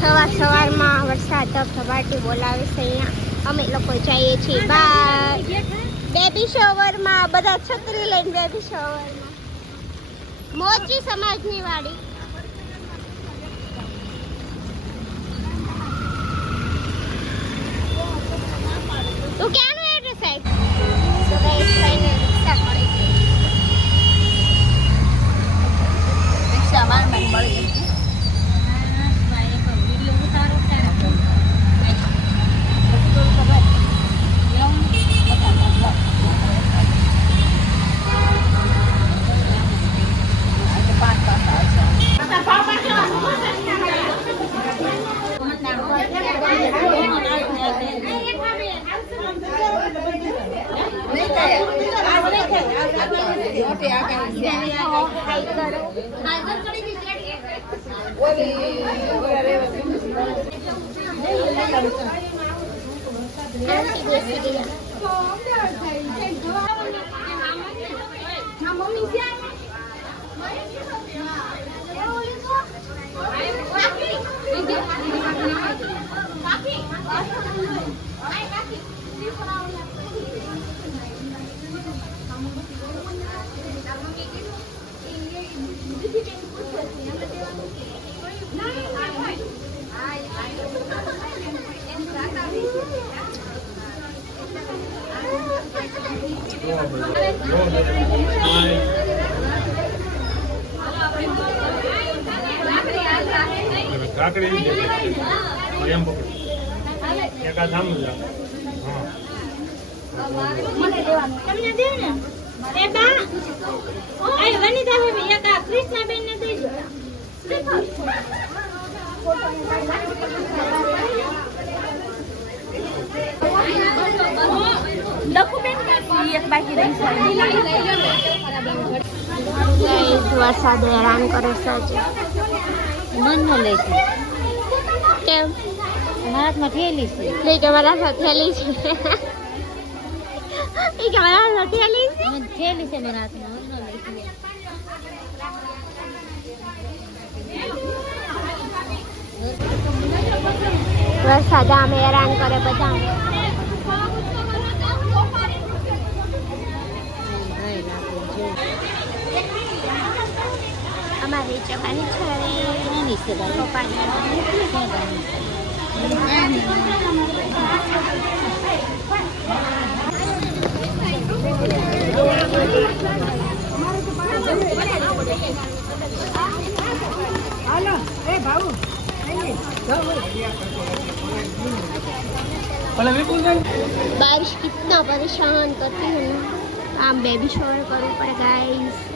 સવાર સવારમાં વરસાદ ધબધબાટી બોલાવે છે અહીંયા. અમે લોકો જઈએ છીએ. બાય બેબી શોવરમાં બધા છત્રી લઈને બેબી શોવરમાં મોચી સમાજની વાડી. આંટી કાકડી એમ પકડ એક સામે જા હા. તમને દે ને એ બા એ વનિતા ભાભી એક આ કૃષ્ણાબેન ને વરસાદ હેરાન કરે છે મન ન છે કેમ મારા હાથમાં છે એ તમારા મારા હાથમાં થેલી છે વરસાદ આમ હેરાન કરે બધા વેચવાની છે નાની છે बारिश कितना परेशान करती है ना आम बेबी शोर करो पर गाइस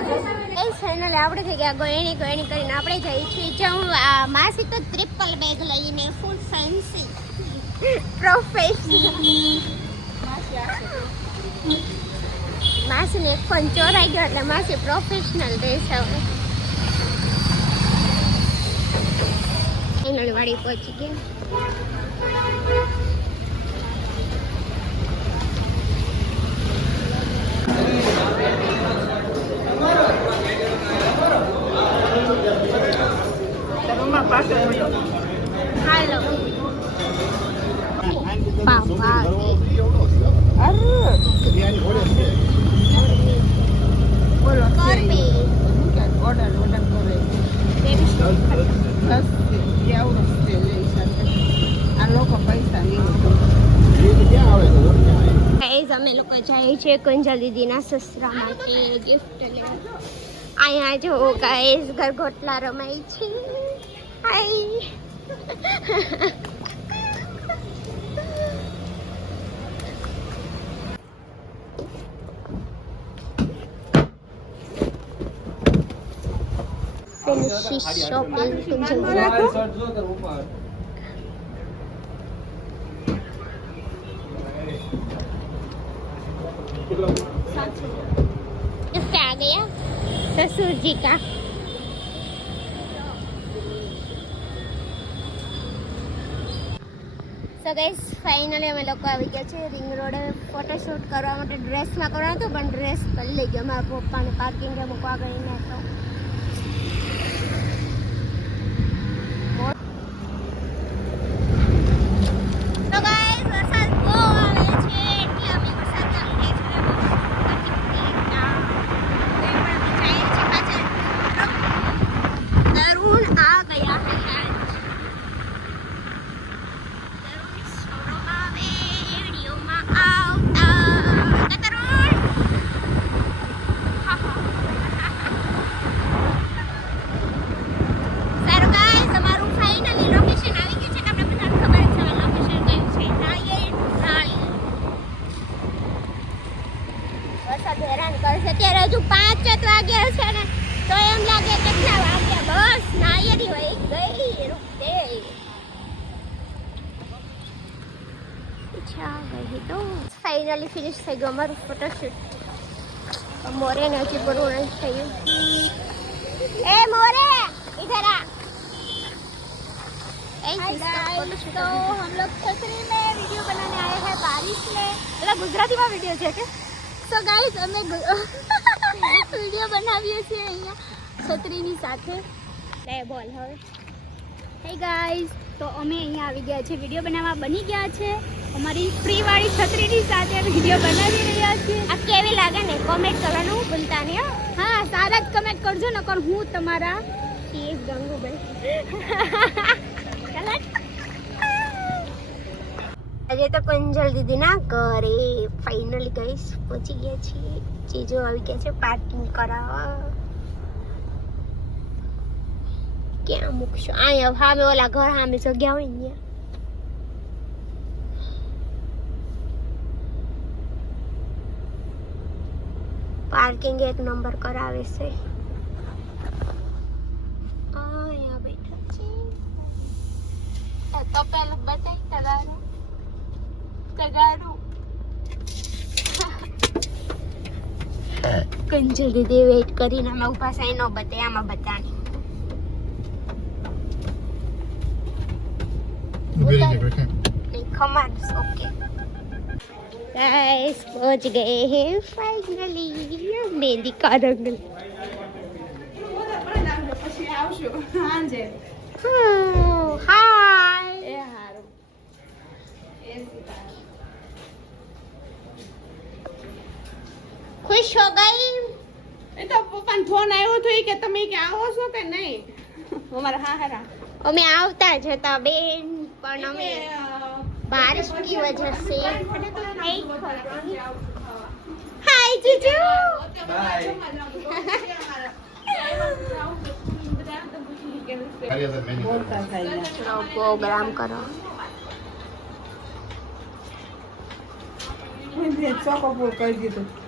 આપણે થઈ ગયા ગોયણી ગોયણી કરીને આપણે જઈ છીએ જો આ, માસી તો ટ્રિપલ બેગ લઈને ફૂલ ફેન્સી પ્રોફેશનલ માસીને એક ફોન ચોરાઈ ગયો એટલે માસી પ્રોફેશનલ ડ્રેસ હવે ફાઇનલ વાળી પહોંચી ગયા. હાલો. બાપા. બોલો કરબી ગાઈઝ અમે લોકો જઈએ છીએ કુંજલ દીદીના સસરા માટે ગિફ્ટ લેવા. અહીંયા જો ગાઈઝ ગરગોટલા રમાય છે. Ai! Delicious shopping in Monaco. इससे आ गया ससुर जी का સો ગાઈસ ફાઇનલી અમે લોકો આવી ગયા છે રિંગ રોડે ફોટોશૂટ કરવા માટે ડ્રેસમાં કરવાનું હતું, પણ ડ્રેસ બદલી ગયો. મારા પપ્પાને પાર્કિંગે મૂકવા ગઈને તો તો. નાયરી વહી ગઈ રૂપે અચ્છા ગઈ તો ફાઇનલી ફિનિશ થઈ ગયું અમારું ફોટોશૂટ મોરે ને હજી પૂરું નથી થયું એ મોરે इधर आ हाय गाइस तो हम लोग छतरी में वीडियो बनाने आए हैं बारिश में એટલે ગુજરાતીમાં વિડીયો છે કે સો ગાઈસ અમે વિડીયો બનાવીએ છીએ અહીંયા છત્રીની સાથે લે બોલ હવે. હે ગાઈઝ તો અમે અહીંયા આવી ગયા છે વીડિયો બનાવવા બની ગયા છે. અમારી ફ્રીવાળી છત્રીની સાથે વીડિયો બનાવી રહ્યા છીએ. આ કેવી લાગે ને? કોમેન્ટ કરવાનું ભૂલતા નહીં હા. સારા જ કમેન્ટ કરજો નકર હું તમારા ચીફ ગંગુભાઈ આજે તો કંજલ દીદી ના ઘરે ફાઇનલી ગઈશ પહોંચી ગયા છીએ. ચીજો આવી ગયા છે પાર્કિંગ કરાવવા. ક્યાં મૂકશો અહીંયા સામે ઓલા ઘર સામે જગ્યા હોય ને ત્યાં. પાર્કિંગ એક નંબર કરાવે છે અહીંયા બેઠા છે આ તો પેલા બતાવી તગારું તગારું કંજલ દીદી વેઇટ કરીને અમે ઊભા સાઈ ન બતાવી આમાં બતાની नहीं खमार ओके गाइस पहुंच गए हैं फाइनली मेहंदी का रंग हाँ, हाय खुश हो गई એ તો પપ્પાને ફોન આવ્યો હતો ઈ કે તમે કે આવો છો કે નહીં અમારા હા હારા અમે આવતા જ હતા બેન पढ़ना में बारिश की वजह से। हाय जीजू। प्रोग्राम करो। कर तो।